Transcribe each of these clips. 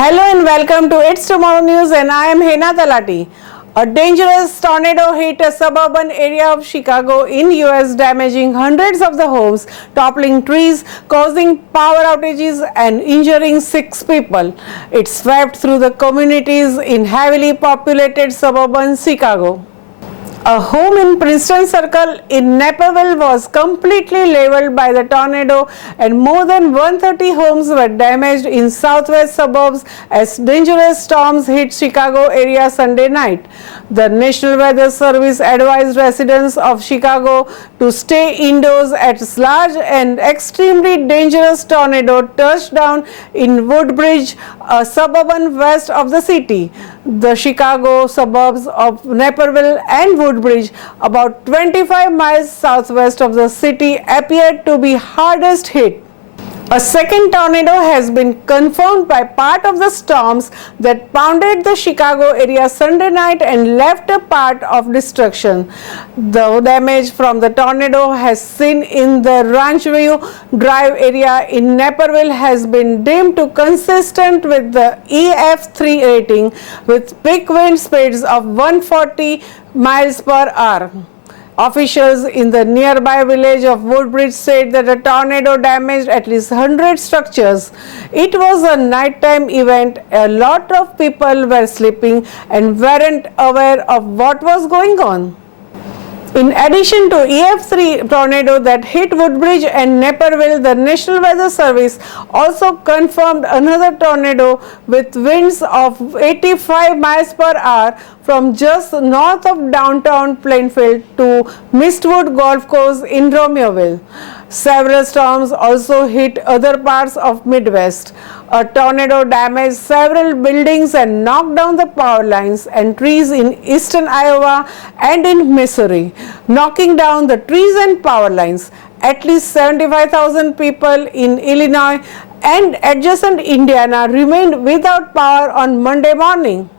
Hello and welcome to It's Tomorrow News, and I am Hena Talati. A dangerous tornado hit a suburban area of Chicago in US, damaging hundreds of the homes, toppling trees, causing power outages and injuring 6 people. It swept through the communities in heavily populated suburban Chicago. A home in Princeton Circle in Naperville was completely leveled by the tornado, and more than 130 homes were damaged in southwest suburbs as dangerous storms hit Chicago area Sunday night. The National Weather Service advised residents of Chicago to stay indoors as large and extremely dangerous tornado touched down in Woodbridge, a suburban west of the city. The Chicago suburbs of Naperville and Woodbridge, about 25 miles southwest of the city, appeared to be hardest hit. A second tornado has been confirmed by part of the storms that pounded the Chicago area Sunday night and left a path of destruction. The damage from the tornado has seen in the Ranchview Drive area in Naperville has been deemed to consistent with the EF3 rating, with peak wind speeds of 140 miles per hour. Officials in the nearby village of Woodbridge said that the tornado damaged at least 100 structures. It was a nighttime event. A lot of people were sleeping and weren't aware of what was going on. In addition to EF3 tornado that hit Woodbridge and Naperville, the National Weather Service also confirmed another tornado with winds of 85 miles per hour from just north of downtown Plainfield to Mistwood Golf Course in Romeoville. Several storms also hit other parts of Midwest. A tornado damaged several buildings and knocked down the power lines and trees in eastern Iowa and in Missouri. Knocking down the trees and power lines, at least 75,000 people in Illinois and adjacent Indiana remained without power on Monday morning.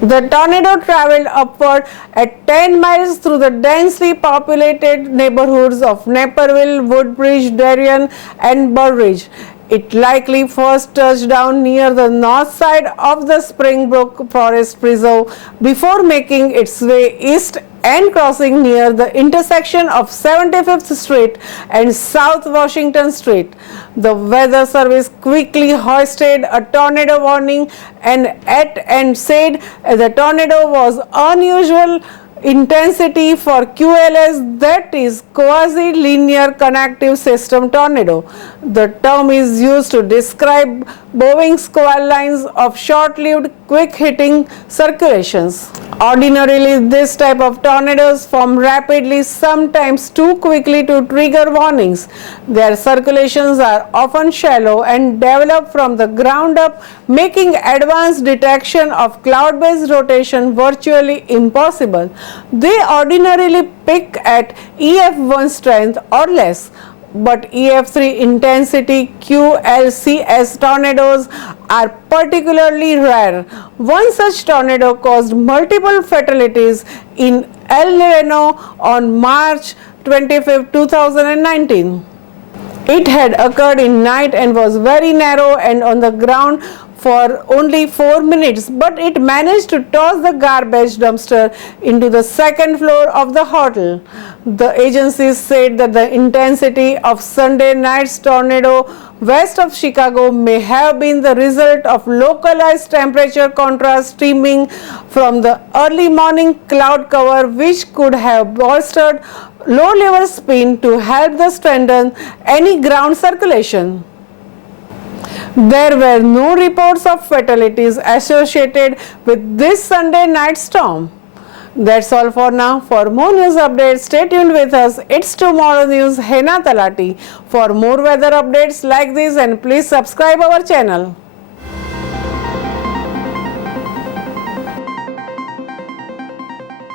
The tornado traveled upward at 10 miles through the densely populated neighborhoods of Naperville, Woodbridge, Darien, and Burridge. It likely first touched down near the north side of the Springbrook Forest Preserve before making its way east and crossing near the intersection of 75th Street and South Washington Street. The Weather Service quickly hoisted a tornado warning and said the tornado was unusual intensity for QLS, that is quasi-linear connective system tornado. The term is used to describe bowing squall lines of short-lived, quick-hitting circulations. Ordinarily, this type of tornadoes form rapidly, sometimes too quickly to trigger warnings. Their circulations are often shallow and develop from the ground up, making advanced detection of cloud-based rotation virtually impossible. They ordinarily peak at EF1 strength or less, but EF3 intensity QLCS tornadoes are particularly rare. One such tornado caused multiple fatalities in El Reno on March 25, 2019. It had occurred in night and was very narrow and on the ground for only 4 minutes, but it managed to toss the garbage dumpster into the second floor of the hotel. The agencies said that the intensity of Sunday night's tornado west of Chicago may have been the result of localized temperature contrast stemming from the early morning cloud cover, which could have bolstered low-level spin to help strengthen any ground circulation. There were no reports of fatalities associated with this Sunday night storm. That's all for now. For more news updates, stay tuned with us. It's Tomorrow News, Hena Talati. For more weather updates like this, and please subscribe our channel.